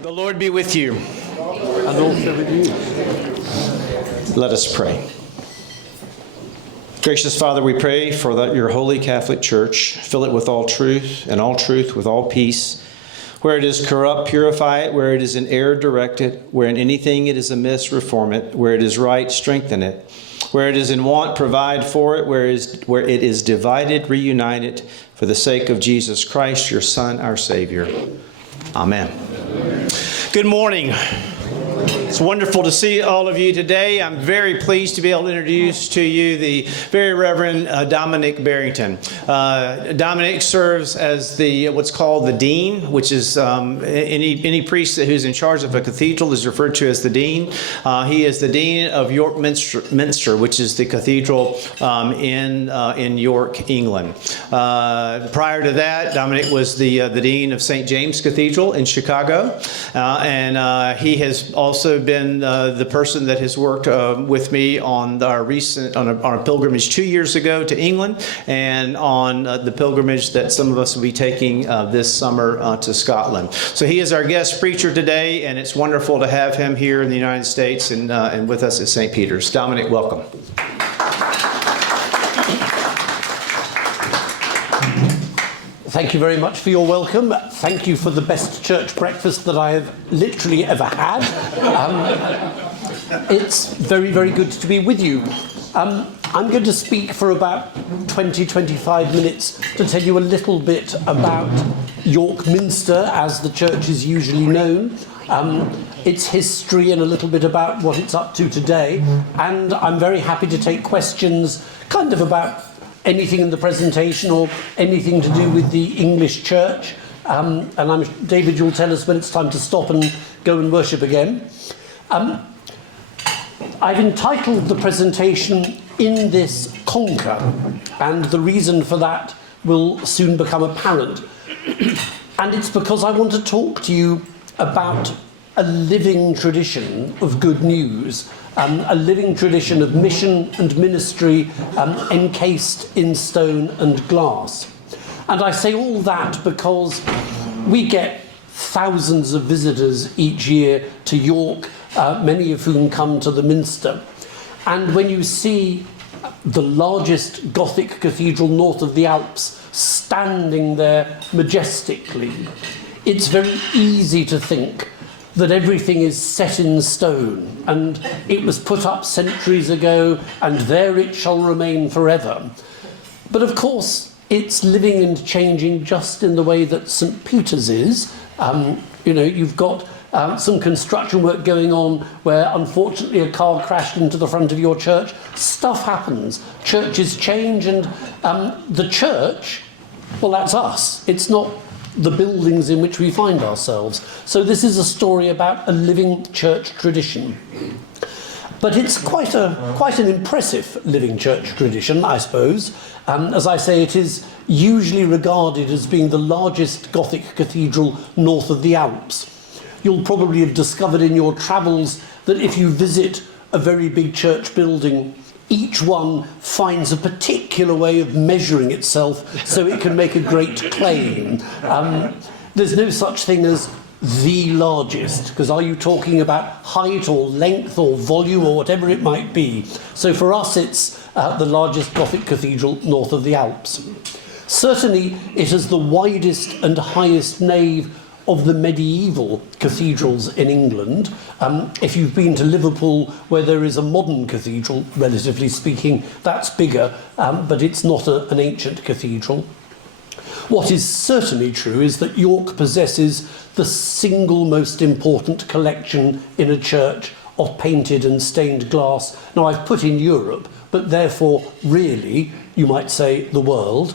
The Lord be with you. And also with you. Let us pray. Gracious Father, we pray for your holy Catholic Church. Fill it with all truth, and all truth with all peace. Where it is corrupt, purify it. Where it is in error, direct it. Where in anything it is amiss, reform it. Where it is right, strengthen it. Where it is in want, provide for it. Where it is divided, reunite it. For the sake of Jesus Christ, your Son, our Savior. Amen. Good morning. It's wonderful to see all of you today. I'm very pleased to be able to introduce to you the Very Reverend Dominic Barrington. Dominic serves as what's called the Dean, which is any priest who's in charge of a cathedral is referred to as the Dean. He is the Dean of York Minster, which is the cathedral in York, England. Prior to that, Dominic was the Dean of St. James Cathedral in Chicago, and he has also been the person that has worked with me on our on a pilgrimage 2 years ago to England, and on the pilgrimage that some of us will be taking this summer to Scotland. So he is our guest preacher today, and it's wonderful to have him here in the United States and with us at St. Peter's. Dominic, welcome. Thank you very much for your welcome. Thank you for the best church breakfast that I have literally ever had. It's very, very good to be with you. I'm going to speak for about 20-25 minutes to tell you a little bit about York Minster, as the church is usually known, its history, and a little bit about what it's up to today. And I'm very happy to take questions kind of about anything in the presentation or anything to do with the English church. And David, you'll tell us when it's time to stop and go and worship again. I've entitled the presentation "In This Conquer," and the reason for that will soon become apparent. And it's because I want to talk to you about a living tradition of good news, a living tradition of mission and ministry encased in stone and glass. And I say all that because we get thousands of visitors each year to York, many of whom come to the Minster. And when you see the largest Gothic cathedral north of the Alps standing there majestically, it's very easy to think that everything is set in stone, and it was put up centuries ago, and there it shall remain forever. But of course, it's living and changing just in the way that St. Peter's is. You've got some construction work going on where, unfortunately, a car crashed into the front of your church. Stuff happens. Churches change, and the church, well, that's us. It's not the buildings in which we find ourselves. So this is a story about a living church tradition. But it's quite an impressive living church tradition, I suppose. As I say, it is usually regarded as being the largest Gothic cathedral north of the Alps. You'll probably have discovered in your travels that if you visit a very big church building, each one finds a particular way of measuring itself so it can make a great claim. There's no such thing as the largest, because are you talking about height or length or volume or whatever it might be? So for us, it's the largest Gothic cathedral north of the Alps. Certainly, it is the widest and highest nave of the medieval cathedrals in England. If you've been to Liverpool, where there is a modern cathedral, relatively speaking, that's bigger, but it's not an ancient cathedral. What is certainly true is that York possesses the single most important collection in a church of painted and stained glass. Now, I've put in Europe, but therefore, really, you might say, the world.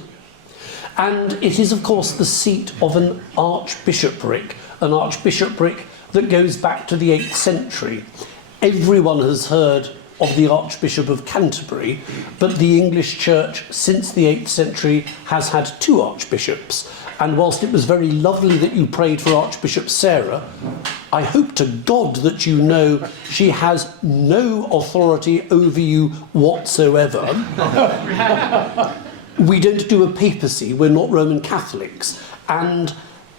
And it is, of course, the seat of an archbishopric that goes back to the 8th century. Everyone has heard of the Archbishop of Canterbury, but the English Church, since the 8th century, has had 2 archbishops. And whilst it was very lovely that you prayed for Archbishop Sarah, I hope to God that you know she has no authority over you whatsoever. We don't do a papacy, we're not Roman Catholics. And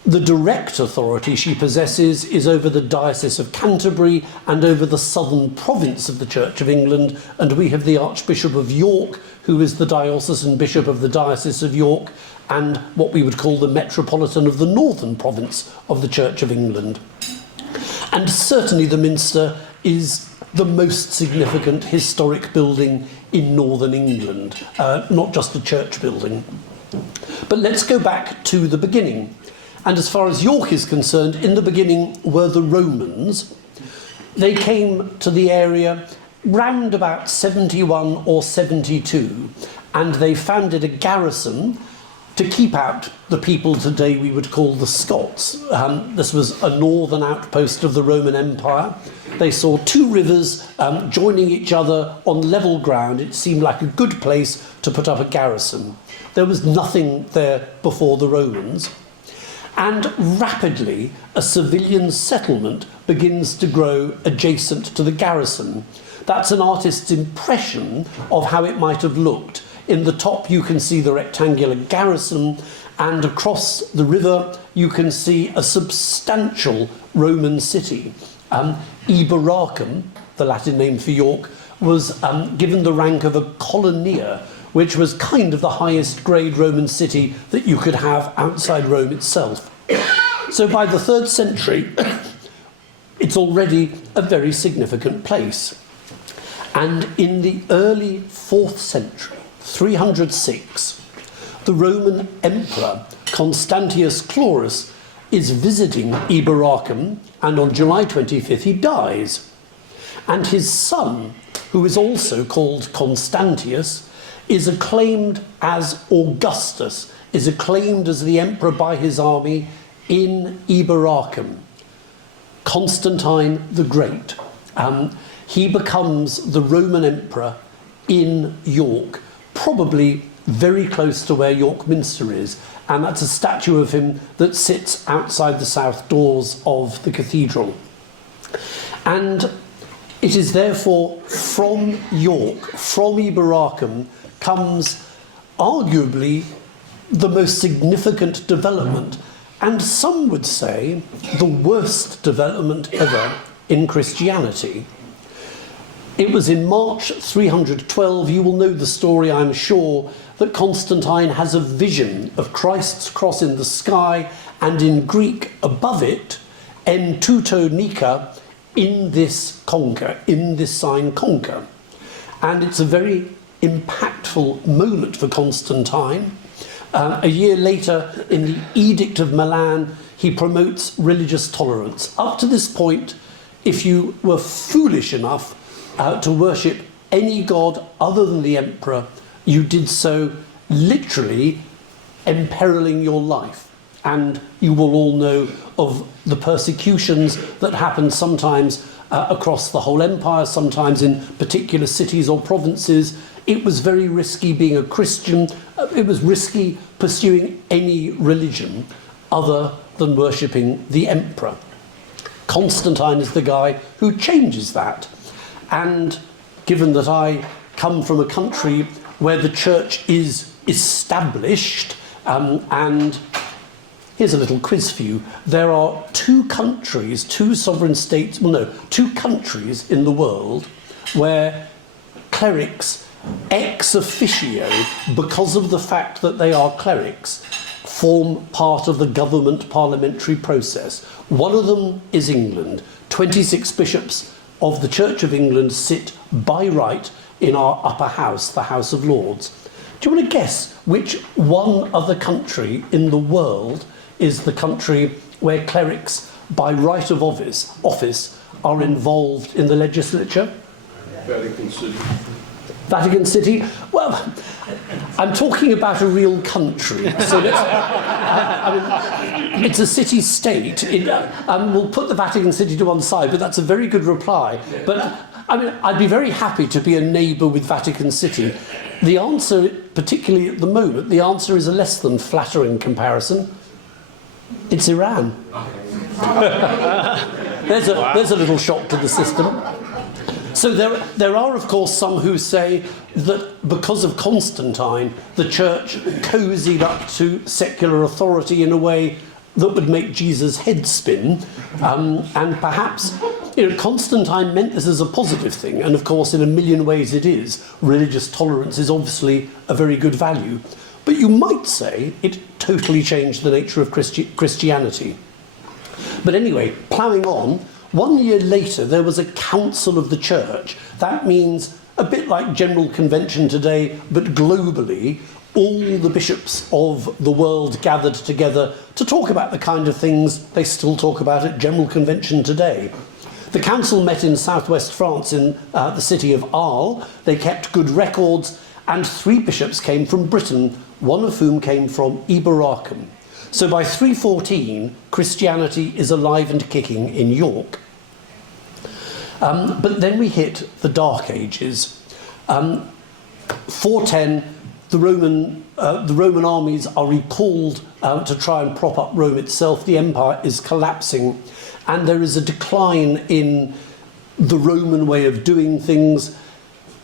The direct authority she possesses is over the Diocese of Canterbury and over the southern province of the Church of England, and we have the Archbishop of York, who is the diocesan bishop of the Diocese of York, and what we would call the metropolitan of the northern province of the Church of England. And certainly the Minster is the most significant historic building in northern England, not just a church building. But let's go back to the beginning. And as far as York is concerned, in the beginning were the Romans. They came to the area round about 71 or 72, and they founded a garrison to keep out the people today we would call the Scots. This was a northern outpost of the Roman Empire. They saw two rivers joining each other on level ground. It seemed like a good place to put up a garrison. There was nothing there before the Romans. And rapidly, a civilian settlement begins to grow adjacent to the garrison. That's an artist's impression of how it might have looked. In the top, you can see the rectangular garrison, and across the river, you can see a substantial Roman city. Eboracum, the Latin name for York, was given the rank of a colonia, which was kind of the highest grade Roman city that you could have outside Rome itself. So by the 3rd century, it's already a very significant place. And in the early 4th century, 306, the Roman Emperor Constantius Chlorus is visiting Eboracum, and on July 25th he dies. And his son, who is also called Constantius, is acclaimed as Augustus, is acclaimed as the emperor by his army in Eboracum. Constantine the Great. He becomes the Roman emperor in York, probably very close to where York Minster is, and that's a statue of him that sits outside the south doors of the cathedral. And it is therefore from York, from Eboracum, comes arguably the most significant development, and some would say the worst development ever in Christianity. It was in March 312, you will know the story I'm sure, that Constantine has a vision of Christ's cross in the sky, and in Greek above it, en touto nika, in this conquer, in this sign conquer. And it's a very impactful moment for Constantine. A year later, in the Edict of Milan, he promotes religious tolerance. Up to this point, if you were foolish enough to worship any god other than the emperor, you did so literally imperiling your life. And you will all know of the persecutions that happened sometimes across the whole empire, sometimes in particular cities or provinces. It was very risky being a Christian. It was risky pursuing any religion other than worshipping the emperor. Constantine is the guy who changes that. And given that I come from a country where the church is established, and here's a little quiz for you. There are two countries, two sovereign states, two countries in the world where clerics ex officio, because of the fact that they are clerics, form part of the government parliamentary process. One of them is England. 26 bishops of the Church of England sit by right in our upper house, the House of Lords. Do you want to guess which one other country in the world is the country where clerics by right of office are involved in the legislature? Vatican City. Vatican City? Well, I'm talking about a real country. So it's a city-state. We'll put the Vatican City to one side, but that's a very good reply. But I'd be very happy to be a neighbour with Vatican City. The answer, particularly at the moment, the answer is a less than flattering comparison. It's Iran. There's a little shock to the system. So there are, of course, some who say that because of Constantine, the church cozied up to secular authority in a way that would make Jesus' head spin, and perhaps Constantine meant this as a positive thing, and of course in a million ways it is. Religious tolerance is obviously a very good value, but you might say it totally changed the nature of Christianity. But anyway, ploughing on, 1 year later there was a council of the church. That means a bit like General Convention today, but globally, all the bishops of the world gathered together to talk about the kind of things they still talk about at General Convention today. The council met in southwest France in the city of Arles. They kept good records, and 3 bishops came from Britain, one of whom came from Iberacum. So by 314, Christianity is alive and kicking in York. But then we hit the Dark Ages. 410, the Roman armies are recalled to try and prop up Rome itself. The empire is collapsing, and there is a decline in the Roman way of doing things.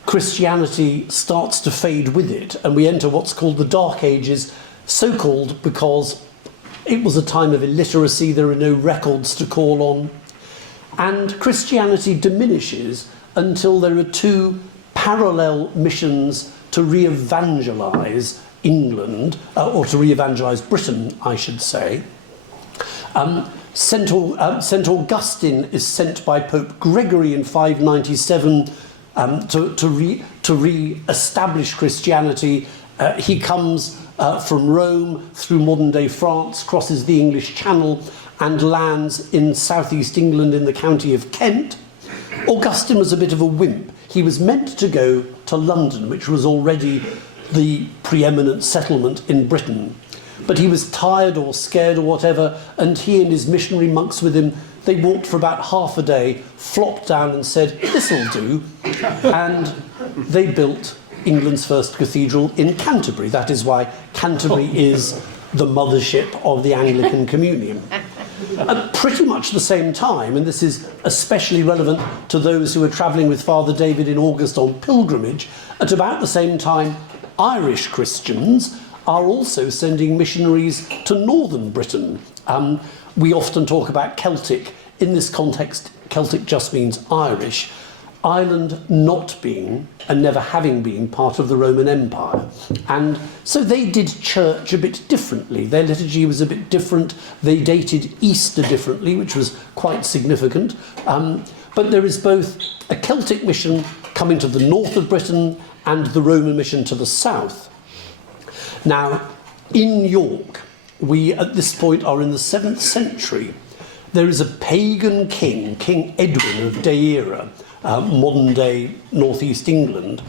Christianity starts to fade with it, and we enter what's called the Dark Ages, so-called because it was a time of illiteracy, there are no records to call on, and Christianity diminishes until there are 2 parallel missions to re-evangelise England, or to re-evangelise Britain, I should say. St. Augustine is sent by Pope Gregory in 597 to re-establish Christianity. He comes from Rome through modern-day France, crosses the English Channel and lands in southeast England in the county of Kent. Augustine was a bit of a wimp. He was meant to go to London, which was already the preeminent settlement in Britain. But he was tired or scared or whatever, and he and his missionary monks with him, they walked for about half a day, flopped down and said, "This'll do," and they built England's first cathedral in Canterbury. That is why Canterbury is the mothership of the Anglican Communion. At pretty much the same time, and this is especially relevant to those who are travelling with Father David in August on pilgrimage, at about the same time, Irish Christians are also sending missionaries to northern Britain. We often talk about Celtic. In this context, Celtic just means Irish. Ireland not being, and never having been, part of the Roman Empire. And so they did church a bit differently. Their liturgy was a bit different. They dated Easter differently, which was quite significant. But there is both a Celtic mission coming to the north of Britain and the Roman mission to the south. Now, in York, we at this point are in the 7th century. There is a pagan king, King Edwin of Deira, modern-day northeast England.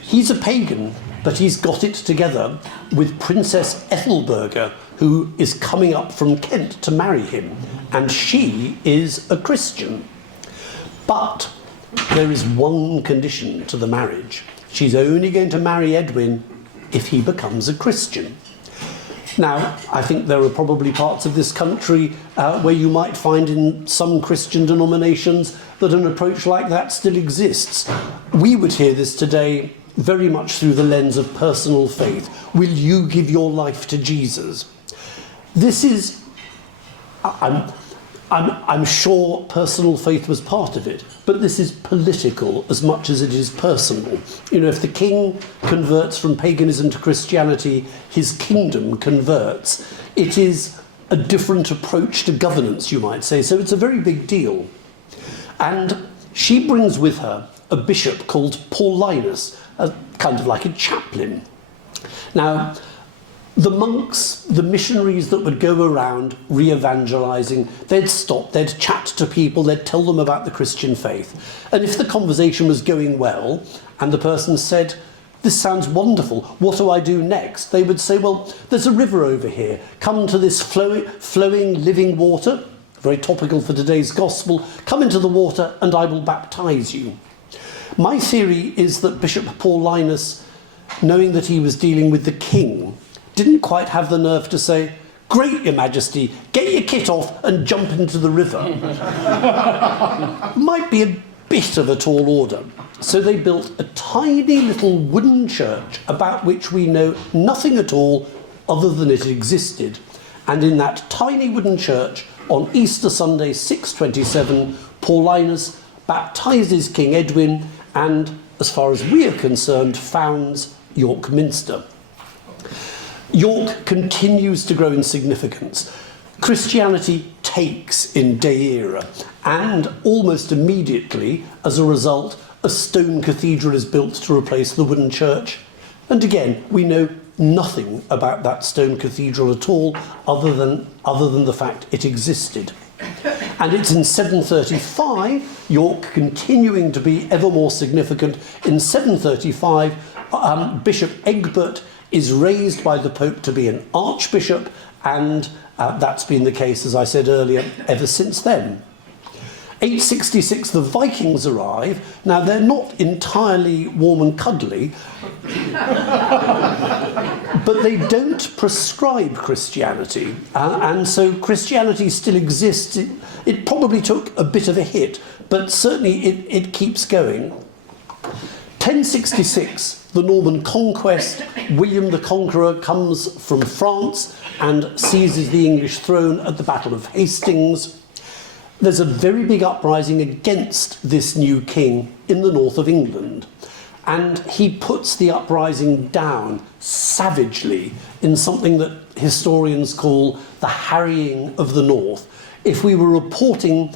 He's a pagan, but he's got it together with Princess Ethelberga, who is coming up from Kent to marry him, and she is a Christian. But there is one condition to the marriage. She's only going to marry Edwin if he becomes a Christian. Now, I think there are probably parts of this country where you might find in some Christian denominations that an approach like that still exists. We would hear this today very much through the lens of personal faith. Will you give your life to Jesus? This is, I'm sure personal faith was part of it, but this is political as much as it is personal. You know, if the king converts from paganism to Christianity, his kingdom converts. It is a different approach to governance, you might say, so it's a very big deal. And she brings with her a bishop called Paulinus, kind of like a chaplain. Now, the monks, the missionaries that would go around re-evangelising, they'd stop, they'd chat to people, they'd tell them about the Christian faith. And if the conversation was going well, and the person said, "This sounds wonderful, what do I do next?" They would say, "Well, there's a river over here. Come to this flowing living water," very topical for today's gospel, "come into the water and I will baptise you." My theory is that Bishop Paulinus, knowing that he was dealing with the king, didn't quite have the nerve to say, "Great, Your Majesty, get your kit off and jump into the river." Might be a bit of a tall order. So they built a tiny little wooden church about which we know nothing at all other than it existed. And in that tiny wooden church on Easter Sunday 627, Paulinus baptises King Edwin and, as far as we are concerned, founds York Minster. York continues to grow in significance. Christianity takes in Day Era, and almost immediately, as a result, a stone cathedral is built to replace the wooden church. And again, we know nothing about that stone cathedral at all, other than the fact it existed. And it's in 735, York continuing to be ever more significant. In 735, Bishop Egbert is raised by the Pope to be an archbishop, and that's been the case, as I said earlier, ever since then. 866, the Vikings arrive. Now, they're not entirely warm and cuddly, but they don't prescribe Christianity. And so Christianity still exists. It probably took a bit of a hit, but certainly it keeps going. 1066, the Norman conquest. William the Conqueror comes from France and seizes the English throne at the Battle of Hastings. There's a very big uprising against this new king in the north of England. And he puts the uprising down savagely in something that historians call the harrying of the north. If we were reporting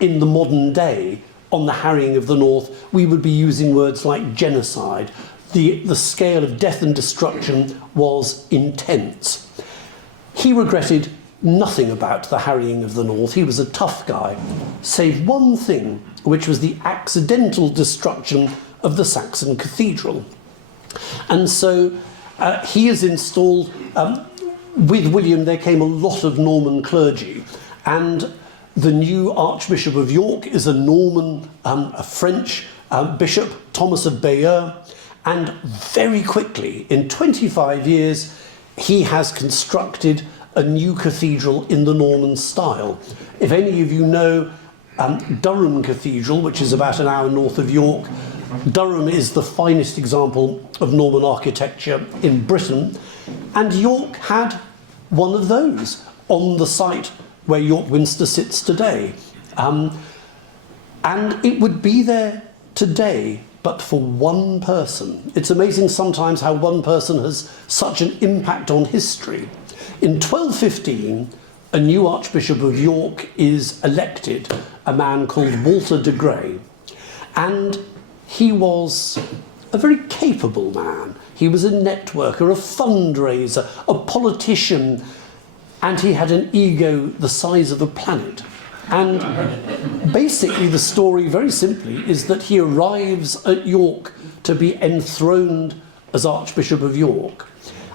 in the modern day on the harrying of the north, we would be using words like genocide. The scale of death and destruction was intense. He regretted nothing about the harrying of the north. He was a tough guy, save one thing, which was the accidental destruction of the Saxon cathedral. And so he is installed. With William, there came a lot of Norman clergy, and the new Archbishop of York is a Norman, a French bishop, Thomas of Bayeux, and very quickly, in 25 years, he has constructed a new cathedral in the Norman style. If any of you know Durham Cathedral, which is about an hour north of York, Durham is the finest example of Norman architecture in Britain, and York had one of those on the site where York Minster sits today. And it would be there today, but for one person. It's amazing sometimes how one person has such an impact on history. In 1215, a new Archbishop of York is elected, a man called Walter de Grey, and he was a very capable man. He was a networker, a fundraiser, a politician, and he had an ego the size of a planet. And basically the story, very simply, is that he arrives at York to be enthroned as Archbishop of York.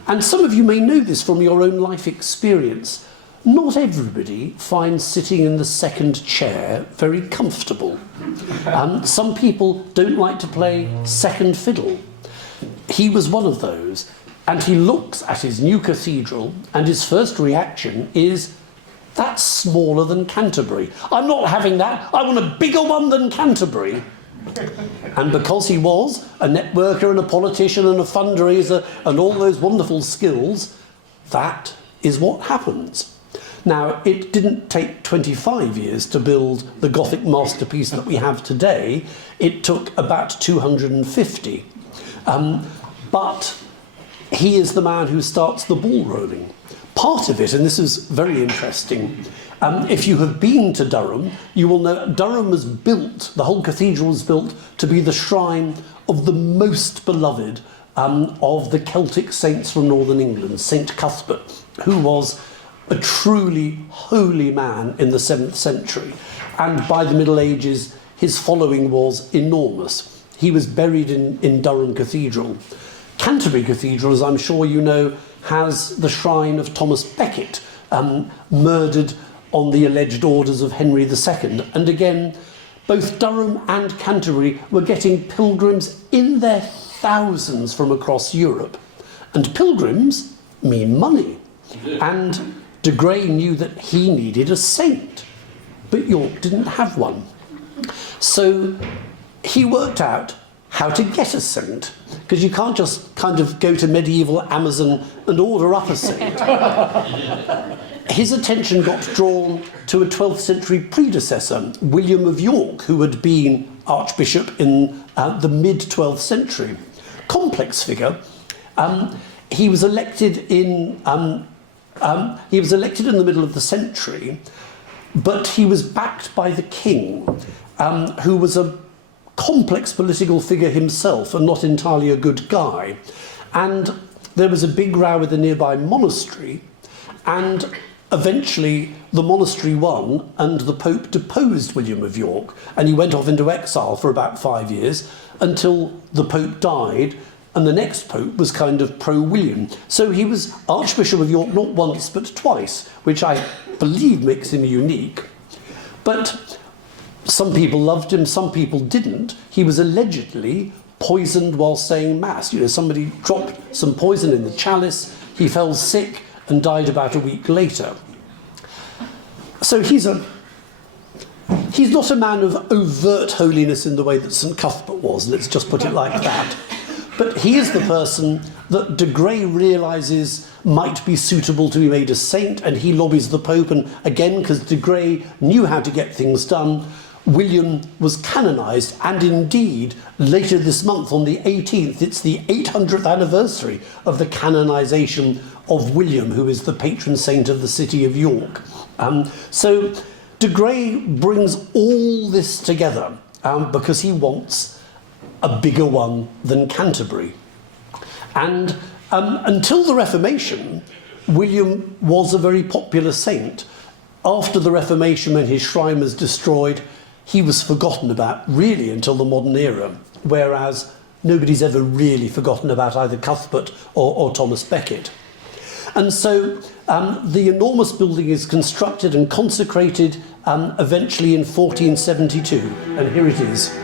And some of you may know this from your own life experience. Not everybody finds sitting in the second chair very comfortable. Some people don't like to play second fiddle. He was one of those, and he looks at his new cathedral, and his first reaction is, that's smaller than Canterbury. I'm not having that. I want a bigger one than Canterbury. And because he was a networker and a politician and a fundraiser and all those wonderful skills, that is what happens. Now, it didn't take 25 years to build the Gothic masterpiece that we have today. It took about 250. But he is the man who starts the ball rolling. Part of it, and this is very interesting, if you have been to Durham, you will know Durham was built, the whole cathedral was built to be the shrine of the most beloved of the Celtic saints from northern England, St. Cuthbert, who was a truly holy man in the 7th century. And by the Middle Ages, his following was enormous. He was buried in Durham Cathedral. Canterbury Cathedral, as I'm sure you know, has the shrine of Thomas Becket, murdered on the alleged orders of Henry II. And again, both Durham and Canterbury were getting pilgrims in their thousands from across Europe. And pilgrims mean money. And de Grey knew that he needed a saint, but York didn't have one. So he worked out how to get a saint, because you can't just kind of go to medieval Amazon and order up a saint. his attention got drawn to a 12th century predecessor, William of York, who had been Archbishop in the mid-12th century. Complex figure. He was elected in the middle of the century, but he was backed by the king, who was a complex political figure himself and not entirely a good guy. And there was a big row with a nearby monastery, and eventually the monastery won and the Pope deposed William of York, and he went off into exile for about 5 years until the Pope died, and the next Pope was kind of pro-William. So he was Archbishop of York not once but twice, which I believe makes him unique. But some people loved him, some people didn't. He was allegedly poisoned while saying Mass. You know, somebody dropped some poison in the chalice, he fell sick and died about a week later. So he's not a man of overt holiness in the way that St Cuthbert was, let's just put it like that. But he is the person that de Grey realises might be suitable to be made a saint, and he lobbies the Pope, and again, because de Grey knew how to get things done, William was canonised, and indeed, later this month, on the 18th, it's the 800th anniversary of the canonisation of William, who is the patron saint of the city of York. So de Grey brings all this together because he wants a bigger one than Canterbury. And until the Reformation, William was a very popular saint. After the Reformation, when his shrine was destroyed, he was forgotten about really until the modern era, whereas nobody's ever really forgotten about either Cuthbert or Thomas Becket. And so the enormous building is constructed and consecrated eventually in 1472, and here it is.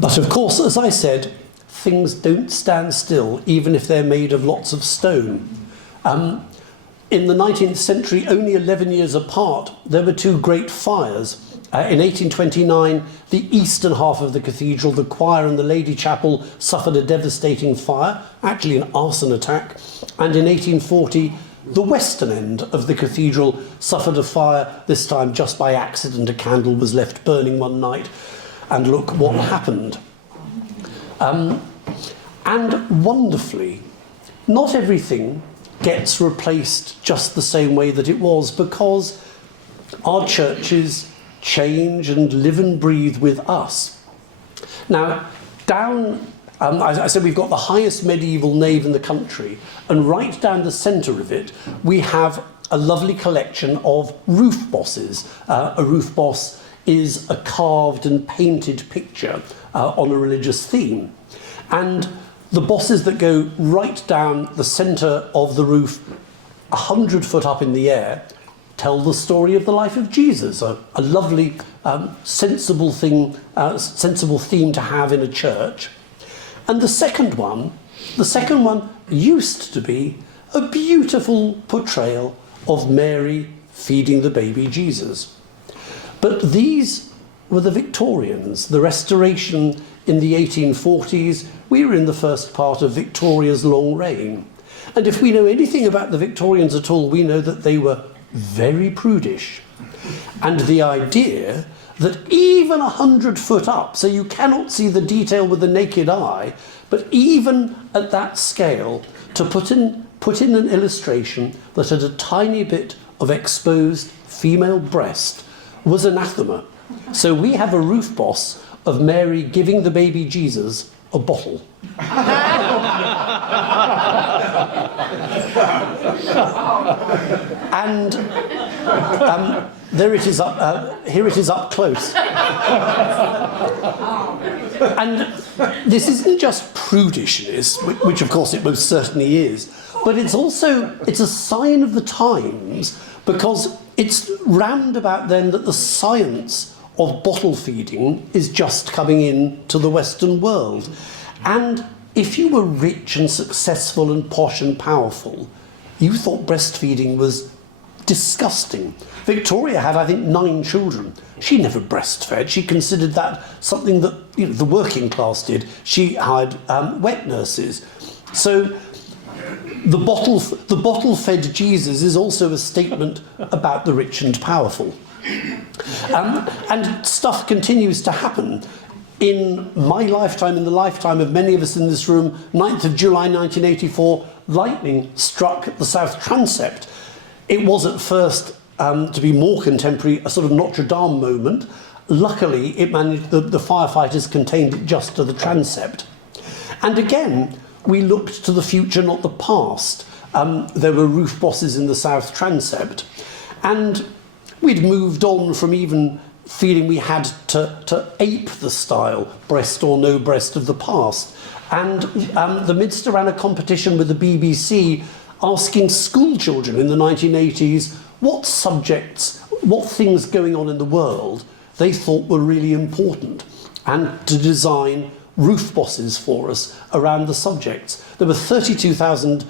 But of course, as I said, things don't stand still, even if they're made of lots of stone. In the 19th century, only 11 years apart, there were two great fires. In 1829, the eastern half of the cathedral, the choir and the Lady Chapel, suffered a devastating fire, actually an arson attack. And in 1840, the western end of the cathedral suffered a fire, this time just by accident. A candle was left burning one night. And look what happened. And wonderfully, not everything gets replaced just the same way that it was, because our churches change and live and breathe with us. Now, down, I said we've got the highest medieval nave in the country, and right down the centre of it, we have a lovely collection of roof bosses. A roof boss is a carved and painted picture on a religious theme. And the bosses that go right down the centre of the roof, 100 foot up in the air, tell the story of the life of Jesus, a lovely, sensible theme to have in a church. And the second one used to be a beautiful portrayal of Mary feeding the baby Jesus. But these were the Victorians, the Restoration in the 1840s. We were in the first part of Victoria's long reign. And if we know anything about the Victorians at all, we know that they were very prudish. And the idea that even 100 foot up, so you cannot see the detail with the naked eye, but even at that scale, to put in an illustration that had a tiny bit of exposed female breast was anathema. So we have a roof boss of Mary giving the baby Jesus a bottle. And there it is here it is up close. And this isn't just prudishness, which of course it most certainly is, but it's a sign of the times, because it's round about then that the science of bottle feeding is just coming in to the Western world. And if you were rich and successful and posh and powerful, you thought breastfeeding was disgusting. Victoria had, I think, 9 children. She never breastfed. She considered that something that, you know, the working class did. She hired wet nurses. So the bottle-fed Jesus is also a statement about the rich and powerful. And stuff continues to happen. In my lifetime, in the lifetime of many of us in this room, 9th of July 1984, lightning struck the South Transept. It was at first, to be more contemporary, a sort of Notre Dame moment. Luckily, it managed, the firefighters contained it just to the transept. And again, we looked to the future, not the past. There were roof bosses in the South Transept. And we'd moved on from even feeling we had to ape the style, breast or no breast, of the past. And the Minster ran a competition with the BBC asking school children in the 1980s what subjects, what things going on in the world they thought were really important, and to design roof bosses for us around the subjects. There were 32,000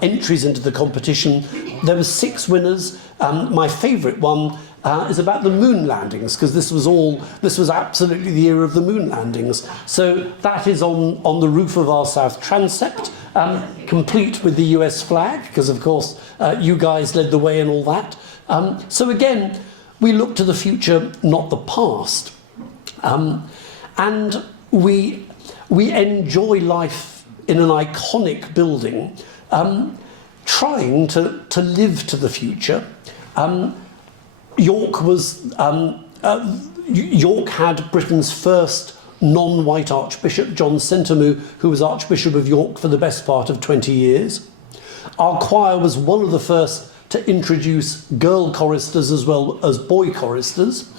entries into the competition. There were 6 winners. My favourite one is about the moon landings, because this was absolutely the era of the moon landings. So that is on the roof of our South Transept, complete with the US flag, because of course you guys led the way in all that. So again, we look to the future, not the past. And we enjoy life in an iconic building, trying to live to the future. York had Britain's first non-white archbishop, John Sentamu, who was Archbishop of York for the best part of 20 years. Our choir was one of the first to introduce girl choristers as well as boy choristers.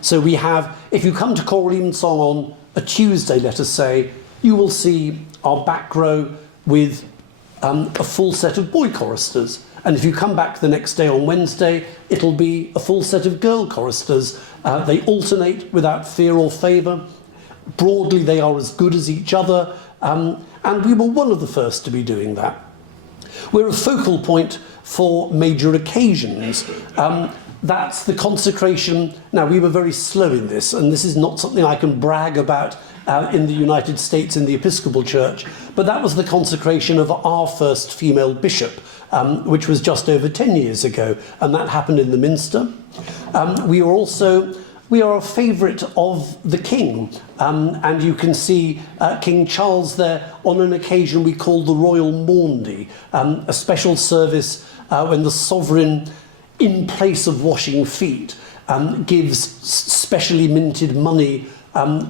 So we have, if you come to choral evensong on a Tuesday, let us say, you will see our back row with a full set of boy choristers. And if you come back the next day on Wednesday, it'll be a full set of girl choristers. They alternate without fear or favour. Broadly, they are as good as each other. And we were one of the first to be doing that. We're a focal point for major occasions. That's the consecration. Now, we were very slow in this, and this is not something I can brag about in the United States in the Episcopal Church, but that was the consecration of our first female bishop, which was just over 10 years ago, and that happened in the Minster. We are a favourite of the King, and you can see King Charles there on an occasion we call the Royal Maundy, a special service when the sovereign, in place of washing feet, gives specially minted money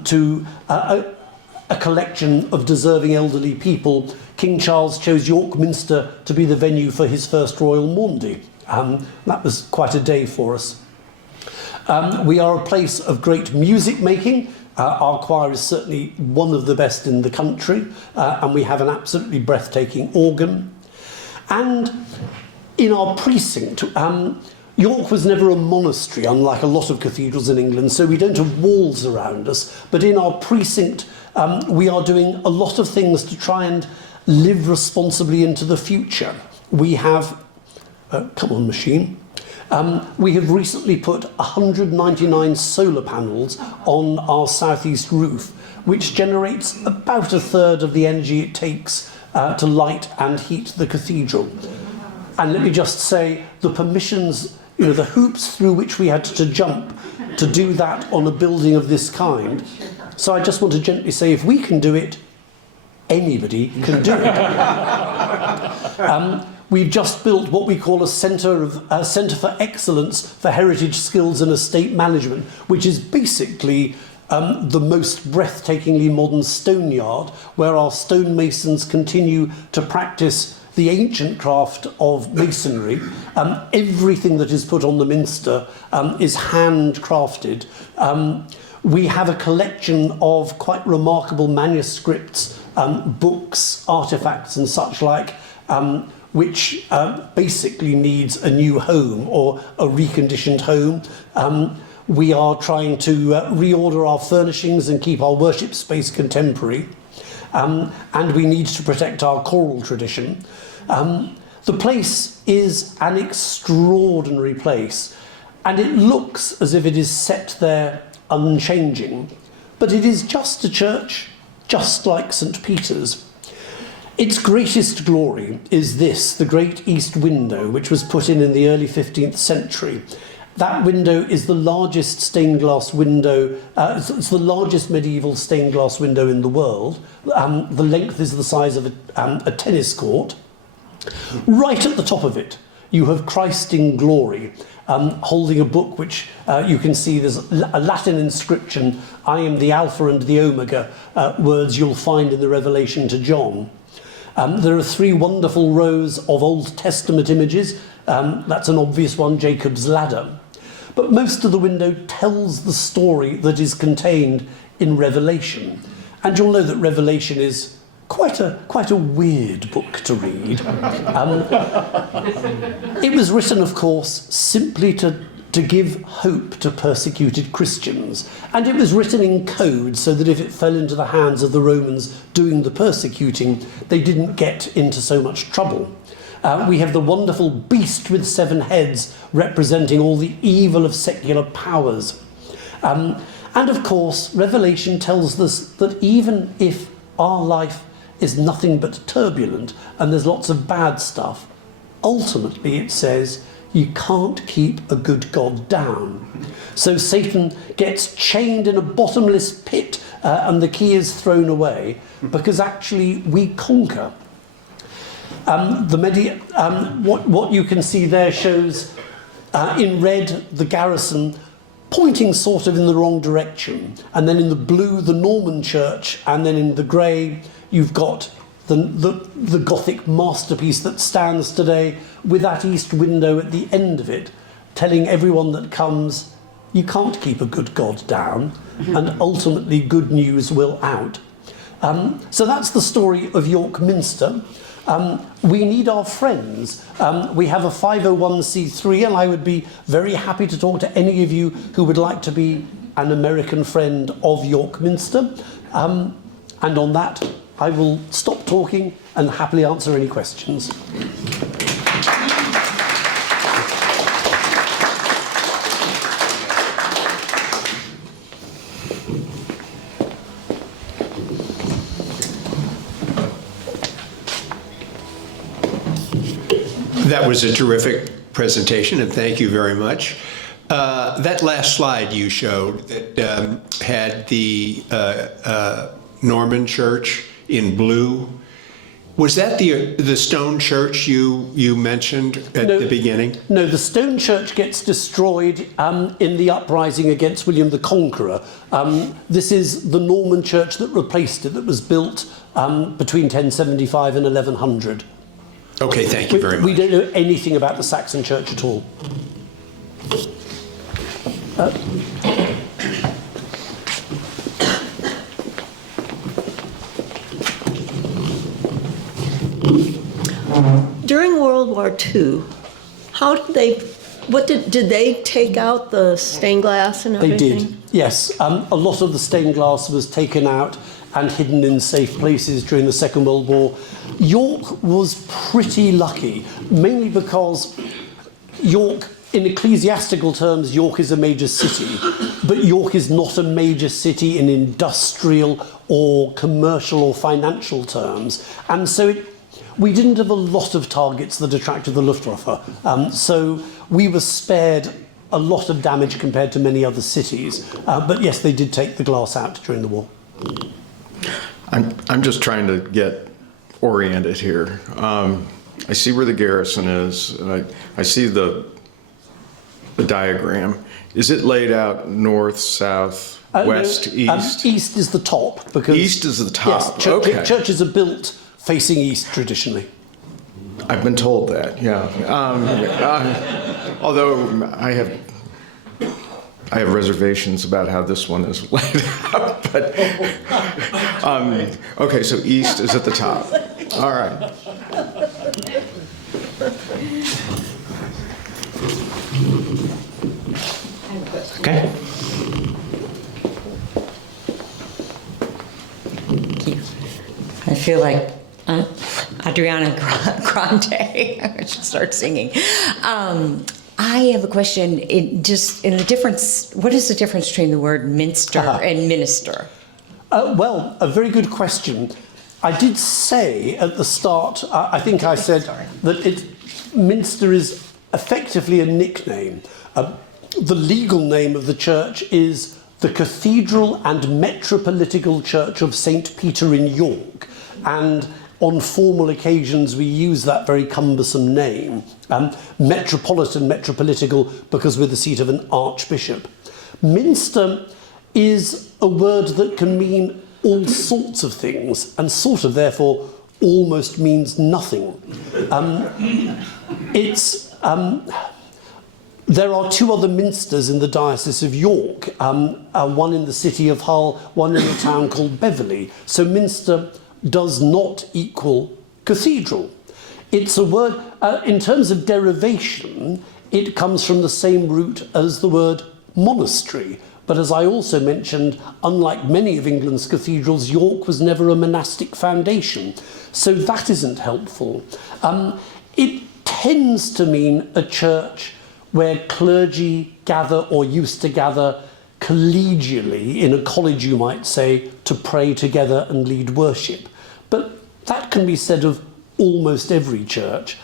to a collection of deserving elderly people. King Charles chose York Minster to be the venue for his first Royal Maundy. That was quite a day for us. We are a place of great music making. Our choir is certainly one of the best in the country, and we have an absolutely breathtaking organ. And in our precinct, York was never a monastery, unlike a lot of cathedrals in England, so we don't have walls around us. But in our precinct, we are doing a lot of things to try and live responsibly into the future. We have, come on machine, we have recently put 199 solar panels on our southeast roof, which generates about a third of the energy it takes to light and heat the cathedral. And let me just say, the permissions, you know, the hoops through which we had to jump to do that on a building of this kind. So I just want to gently say, if we can do it, anybody can do it. We've just built what we call a centre for excellence for heritage skills and estate management, which is basically the most breathtakingly modern stone yard, where our stonemasons continue to practice the ancient craft of masonry. Everything that is put on the Minster is handcrafted. We have a collection of quite remarkable manuscripts, books, artefacts and such like, which basically needs a new home or a reconditioned home. We are trying to reorder our furnishings and keep our worship space contemporary. and we need to protect our choral tradition. The place is an extraordinary place, and it looks as if it is set there unchanging, but it is just a church, just like St. Peter's. Its greatest glory is this, the great east window, which was put in the early 15th century. That window is the largest stained glass window, it's the largest medieval stained glass window in the world. The length is the size of a tennis court. Right at the top of it, you have Christ in glory, holding a book which you can see there's a Latin inscription, I am the Alpha and the Omega, words you'll find in the Revelation to John. There are 3 wonderful rows of Old Testament images. That's an obvious one, Jacob's ladder. But most of the window tells the story that is contained in Revelation. And you'll know that Revelation is quite a weird book to read. It was written, of course, simply to give hope to persecuted Christians. And it was written in code so that if it fell into the hands of the Romans doing the persecuting, they didn't get into so much trouble. We have the wonderful beast with 7 heads representing all the evil of secular powers. And of course, Revelation tells us that even if our life is nothing but turbulent and there's lots of bad stuff, ultimately it says you can't keep a good God down. So Satan gets chained in a bottomless pit and the key is thrown away because actually we conquer. What you can see there shows in red the garrison pointing sort of in the wrong direction, and then in the blue the Norman church, and then in the grey you've got the Gothic masterpiece that stands today with that east window at the end of it, telling everyone that comes you can't keep a good God down, and ultimately good news will out. So that's the story of York Minster. We need our friends. We have a 501c3, and I would be very happy to talk to any of you who would like to be an American friend of York Minster. And on that, I will stop talking and happily answer any questions. That was a terrific presentation, and thank you very much. That last slide you showed that had the Norman church in blue, was that the stone church you mentioned at the beginning? No, the stone church gets destroyed in the uprising against William the Conqueror. This is the Norman church that replaced it, that was built between 1075 and 1100. Okay, thank you very much. We don't know anything about the Saxon church at all. During World War II, how did they take out the stained glass and everything? They did, yes. A lot of the stained glass was taken out and hidden in safe places during the Second World War. York was pretty lucky, mainly because York, in ecclesiastical terms, York is a major city, but York is not a major city in industrial or commercial or financial terms. And so we didn't have a lot of targets that attracted the Luftwaffe. So we were spared a lot of damage compared to many other cities. But yes, they did take the glass out during the war. I'm just trying to get oriented here. I see where the garrison is, and I see the diagram. Is it laid out north, south, west, no, east? East is the top. Because East is the top, yes, okay. Churches are built facing east traditionally. I've been told that, yeah. Although I have reservations about how this one is laid out, but okay, so east is at the top. All right. Okay. Thank you. feel like Adriana Grande. I should start singing. I have a question. What is the difference between the word minster and minister? Well, a very good question. I did say at the start, I think I said that Minster is effectively a nickname. The legal name of the church is the Cathedral and Metropolitical Church of St. Peter in York. And on formal occasions, we use that very cumbersome name. Metropolitical, because we're the seat of an archbishop. Minster is a word that can mean all sorts of things, and sort of, therefore, almost means nothing. There are two other minsters in the Diocese of York, one in the city of Hull, one in a town called Beverley. So Minster does not equal cathedral. It's a word, in terms of derivation, it comes from the same root as the word monastery. But as I also mentioned, unlike many of England's cathedrals, York was never a monastic foundation. So that isn't helpful. It tends to mean a church where clergy gather or used to gather collegially, in a college you might say, to pray together and lead worship. But that can be said of almost every church.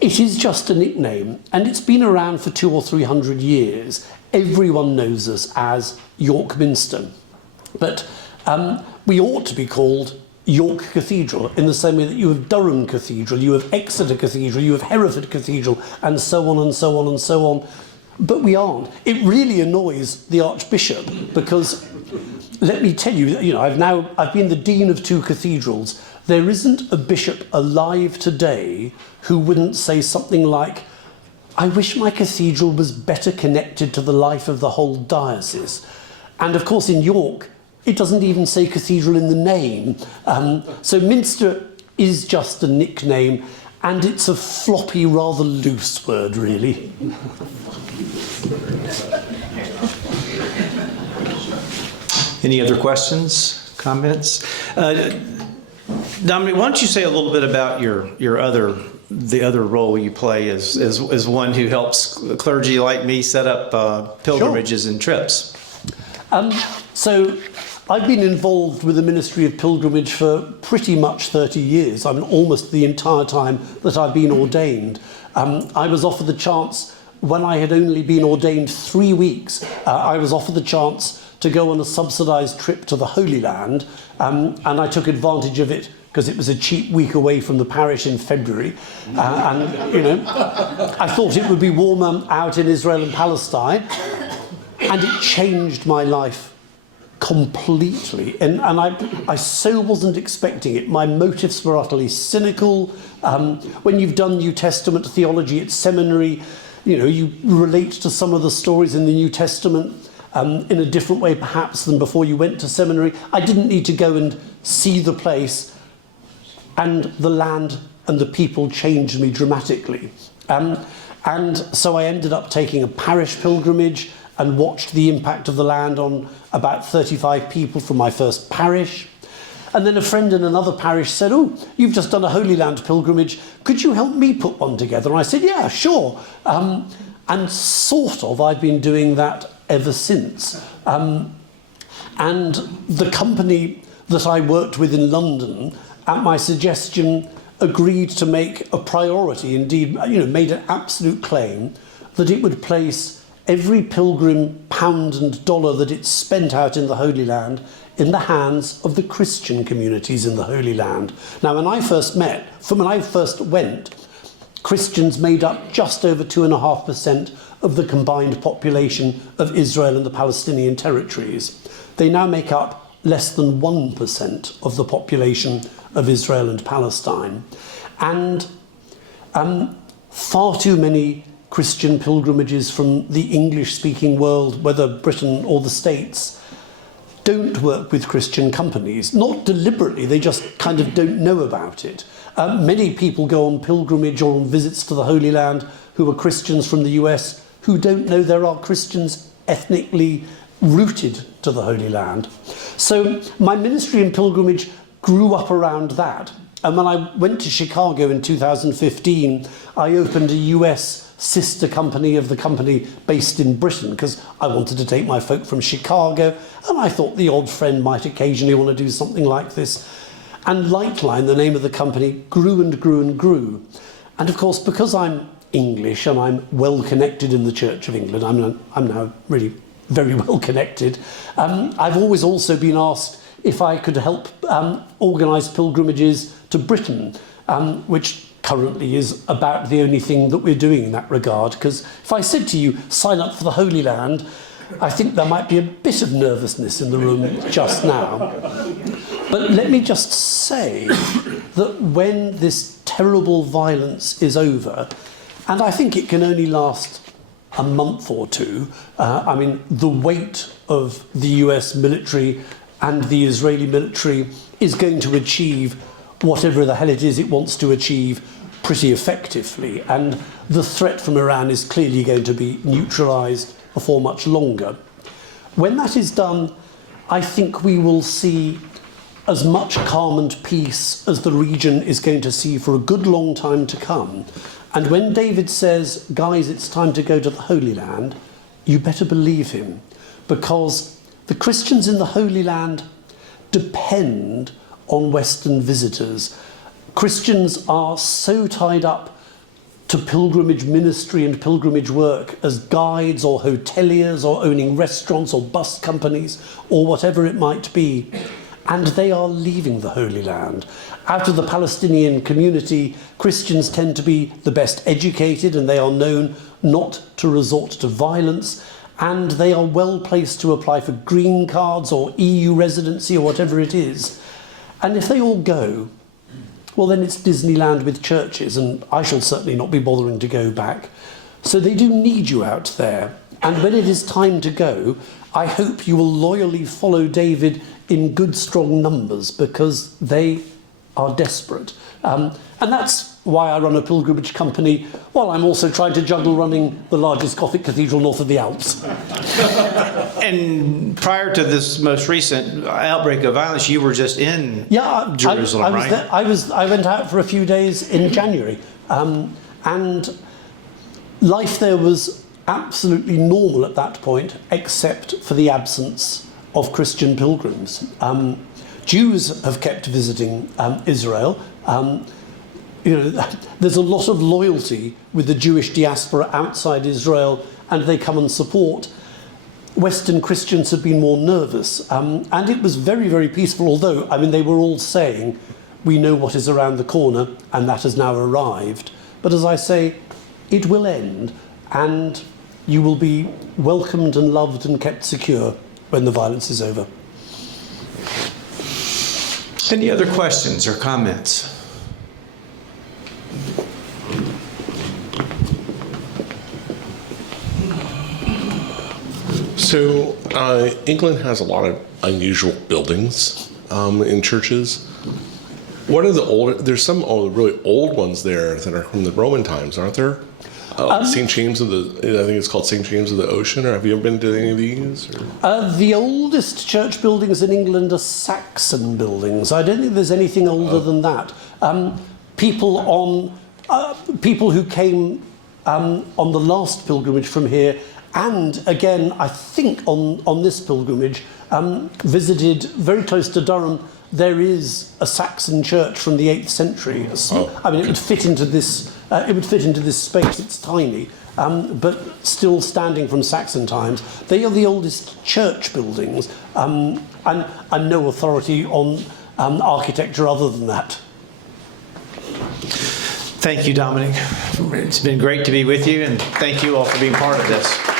It is just a nickname, and it's been around for 200 or 300 years. Everyone knows us as York Minster. But we ought to be called York Cathedral, in the same way that you have Durham Cathedral, you have Exeter Cathedral, you have Hereford Cathedral, and so on and so on and so on. But we aren't. It really annoys the Archbishop, because let me tell you, I've been the Dean of 2 cathedrals. There isn't a bishop alive today who wouldn't say something like, I wish my cathedral was better connected to the life of the whole diocese. And of course in York, it doesn't even say cathedral in the name. So Minster is just a nickname, and it's a floppy, rather loose word, really. Any other questions, comments? Dominic, why don't you say a little bit about the other role you play as one who helps clergy like me set up pilgrimages and trips? So I've been involved with the Ministry of Pilgrimage for pretty much 30 years. I mean, almost the entire time that I've been ordained. I was offered the chance, when I had only been ordained 3 weeks, I was offered the chance to go on a subsidised trip to the Holy Land, and I took advantage of it because it was a cheap week away from the parish in February. I thought it would be warmer out in Israel and Palestine, and it changed my life completely. And I so wasn't expecting it. My motives were utterly cynical. When you've done New Testament theology at seminary, you relate to some of the stories in the New Testament in a different way perhaps than before you went to seminary. I didn't need to go and see the place, and the land and the people changed me dramatically. And so I ended up taking a parish pilgrimage and watched the impact of the land on about 35 people from my first parish. And then a friend in another parish said, oh, you've just done a Holy Land pilgrimage, could you help me put one together? And I said, yeah, sure. And sort of I've been doing that ever since. And the company that I worked with in London, at my suggestion, agreed to make a priority, indeed, made an absolute claim that it would place every pilgrim pound and dollar that it spent out in the Holy Land in the hands of the Christian communities in the Holy Land. Now, when I first went, Christians made up just over 2.5% of the combined population of Israel and the Palestinian territories. They now make up less than 1% of the population of Israel and Palestine. And far too many Christian pilgrimages from the English-speaking world, whether Britain or the States, don't work with Christian companies. Not deliberately, they just kind of don't know about it. Many people go on pilgrimage or on visits to the Holy Land who are Christians from the US who don't know there are Christians ethnically rooted to the Holy Land. So my ministry in pilgrimage grew up around that. And when I went to Chicago in 2015, I opened a US sister company of the company based in Britain, because I wanted to take my folk from Chicago, and I thought the odd friend might occasionally want to do something like this. And Lightline, the name of the company, grew and grew and grew. And of course, because I'm English and I'm well connected in the Church of England, I'm now really very well connected, I've always also been asked if I could help organise pilgrimages to Britain, which currently is about the only thing that we're doing in that regard. Because if I said to you, sign up for the Holy Land, I think there might be a bit of nervousness in the room just now. But let me just say that when this terrible violence is over, and I think it can only last a month or two, I mean, the weight of the US military and the Israeli military is going to achieve whatever the hell it is it wants to achieve pretty effectively. And the threat from Iran is clearly going to be neutralised before much longer. When that is done, I think we will see as much calm and peace as the region is going to see for a good long time to come. And when David says, guys, it's time to go to the Holy Land, you better believe him, because the Christians in the Holy Land depend on Western visitors. Christians are so tied up to pilgrimage ministry and pilgrimage work as guides or hoteliers or owning restaurants or bus companies or whatever it might be. And they are leaving the Holy Land. Out of the Palestinian community, Christians tend to be the best educated, and they are known not to resort to violence, and they are well placed to apply for green cards or EU residency or whatever it is. And if they all go, well, then it's Disneyland with churches, and I shall certainly not be bothering to go back. So they do need you out there. And when it is time to go, I hope you will loyally follow David in good, strong numbers, because they are desperate. And that's why I run a pilgrimage company, while I'm also trying to juggle running the largest Gothic cathedral north of the Alps. And prior to this most recent outbreak of violence, you were just in Jerusalem, right? I went out for a few days in January, and life there was absolutely normal at that point, except for the absence of Christian pilgrims. Jews have kept visiting Israel. There's a lot of loyalty with the Jewish diaspora outside Israel, and they come and support. Western Christians have been more nervous, and it was very, very peaceful, although, I mean, they were all saying, we know what is around the corner, and that has now arrived. But as I say, it will end, and you will be welcomed and loved and kept secure when the violence is over. Any other questions or comments? So, England has a lot of unusual buildings in churches. What are the old? There's some really old ones there that are from the Roman times, aren't there? St. James of the, I think it's called St. James of the Ocean, or have you ever been to any of these? The oldest church buildings in England are Saxon buildings. I don't think there's anything older than that. People who came on the last pilgrimage from here, and again, I think on this pilgrimage, visited very close to Durham. There is a Saxon church from the 8th century. I mean, it would fit into this. It would fit into this space. It's tiny, but still standing from Saxon times. They are the oldest church buildings, and I'm no authority on architecture other than that. Thank you, Dominic. It's been great to be with you, and thank you all for being part of this.